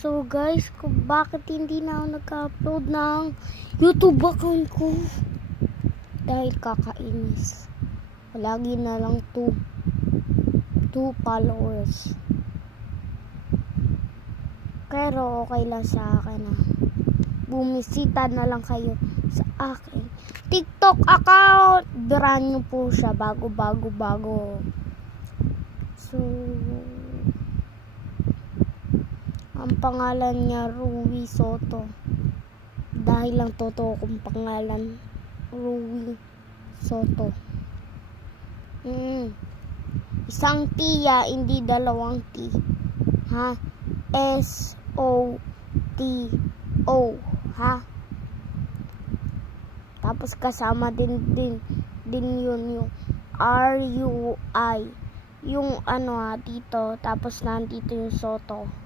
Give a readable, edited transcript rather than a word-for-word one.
So guys, kung bakit hindi na ako nag-upload ng YouTube account ko? Dahil kakainis. Palagi na lang 2 followers. Pero okay lang sa akin bumisita na lang kayo sa akin TikTok account. Brand nyo po siya, bago. So ang pangalan niya Rui Soto. Dahil lang totoo kong pangalan, Rui Soto. Isang tiya, hindi dalawang T. Ha? S-O-T-O. Ha? Tapos kasama din yun yung R-U-I. Yung dito. Tapos nandito yung Soto.